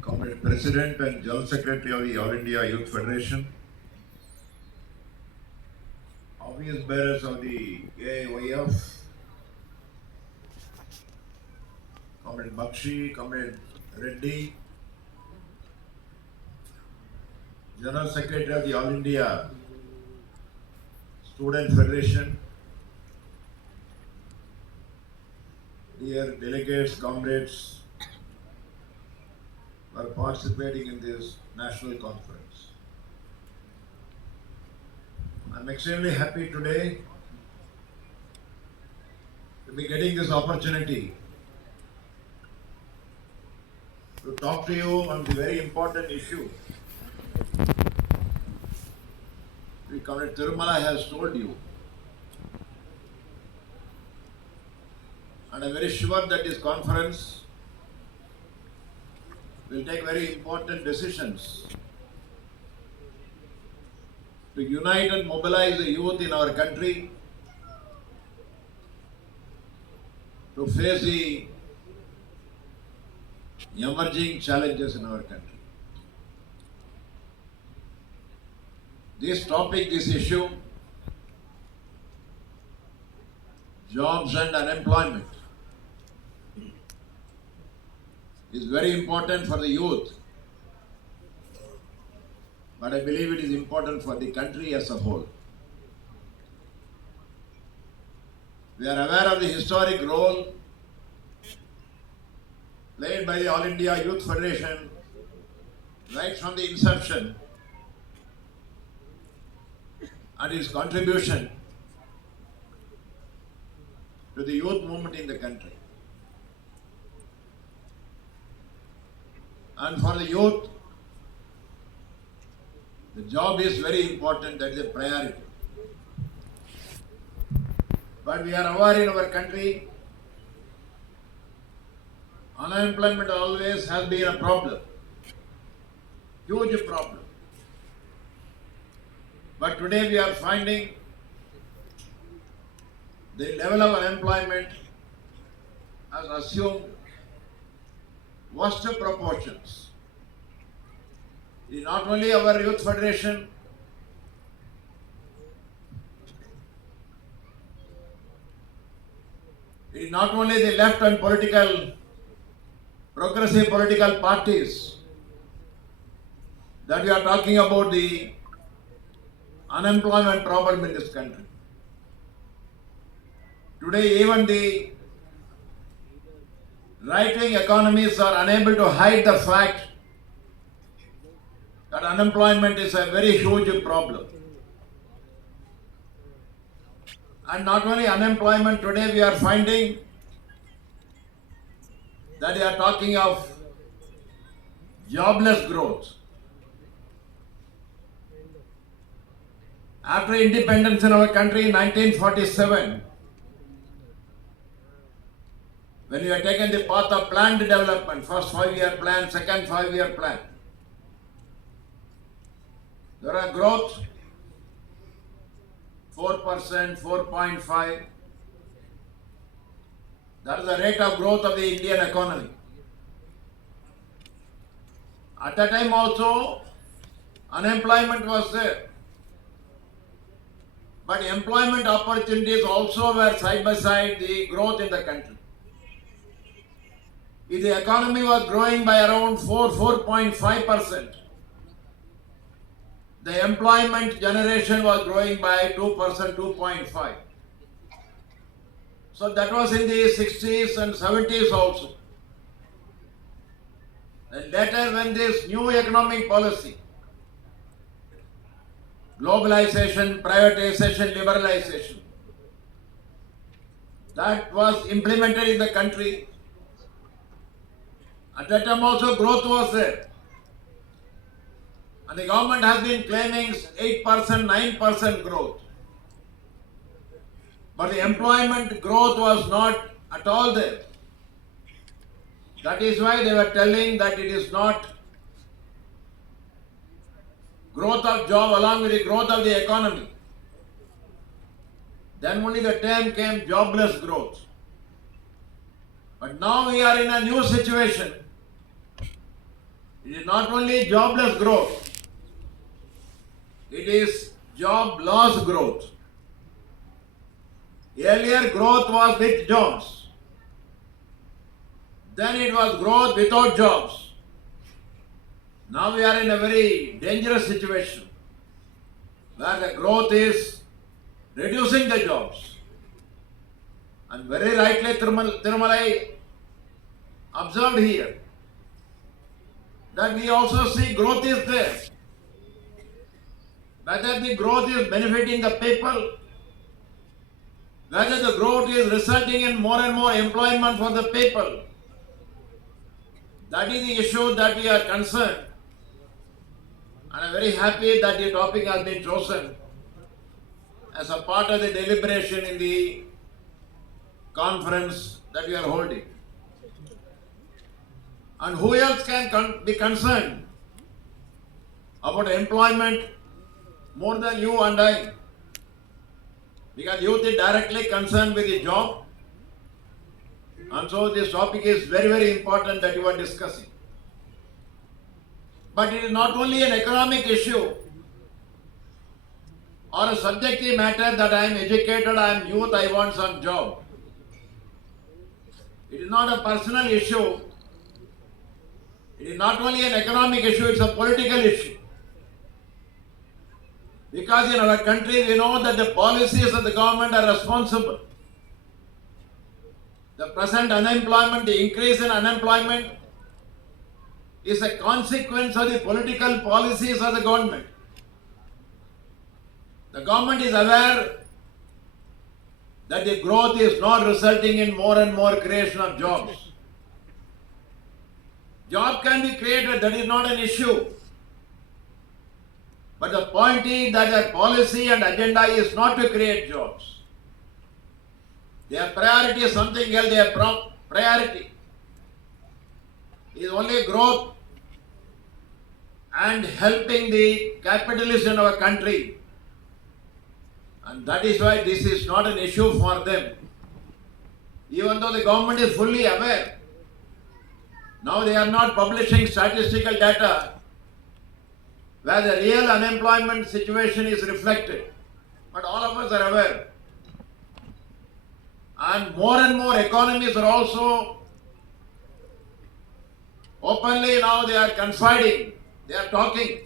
Comrade President and General Secretary of the All India Youth Federation, office bearers of the AIYF, Comrade Bakshi, Comrade Reddy, General Secretary of the All India Student Federation, dear delegates, comrades, who are participating in this national conference. I'm extremely happy today to be getting this opportunity to talk to you on the very important issue which Comrade Tirumala has told you. And I'm very sure that this conference will take very important decisions to unite and mobilize the youth in our country to face the emerging challenges in our country. This topic, this issue, jobs and unemployment, is very important for the youth, but I believe it is important for the country as a whole. We are aware of the historic role played by the All India Youth Federation right from the inception and its contribution to the youth movement in the country. And for the youth, the job is very important, that is a priority. But we are aware in our country, unemployment always has been a problem, huge problem. But today we are finding the level of unemployment has assumed vast proportions. It is not only our youth federation, it is not only the left and progressive political parties that we are talking about the unemployment problem in this country. Today, even the right-wing economists are unable to hide the fact that unemployment is a very huge problem. And not only unemployment, today we are finding that they are talking of jobless growth. After independence in our country in 1947, when we have taken the path of planned development, first 5-year plan, second 5-year plan, there are growth 4%, 4.5%. That is the rate of growth of the Indian economy. At that time also, unemployment was there. But employment opportunities also were side by side the growth in the country. If the economy was growing by around 4.5%, the employment generation was growing by 2%, 2.5%. So that was in the 60s and 70s also. And later, when this new economic policy, globalization, privatization, liberalization, that was implemented in the country, at that time also growth was there. And the government has been claiming 8%, 9% growth. But the employment growth was not at all there. That is why they were telling that it is not growth of job along with the growth of the economy. Then only the term came jobless growth. But now we are in a new situation. It is not only jobless growth, it is job loss growth. Earlier growth was with jobs. Then it was growth without jobs. Now we are in a very dangerous situation where the growth is reducing the jobs. And very rightly Tirumalai observed here that we also see growth is there. Whether the growth is benefiting the people, whether the growth is resulting in more and more employment for the people, that is the issue that we are concerned. And I am very happy that the topic has been chosen as a part of the deliberation in the conference that we are holding. And who else can be concerned about employment more than you and I? Because youth is directly concerned with the job. And so this topic is very, very important that you are discussing. But it is not only an economic issue or a subjective matter that I am educated, I am youth, I want some job. It is not a personal issue. It is not only an economic issue, it's a political issue. Because in our country, we know that the policies of the government are responsible. The present unemployment, the increase in unemployment is a consequence of the political policies of the government. The government is aware that the growth is not resulting in more and more creation of jobs. Job can be created, that is not an issue. But the point is that their policy and agenda is not to create jobs. Their priority is something else. Their priority is only growth and helping the capitalists in our country. And that is why this is not an issue for them. Even though the government is fully aware. Now they are not publishing statistical data where the real unemployment situation is reflected. But all of us are aware. And more economies are also openly now they are confiding, they are talking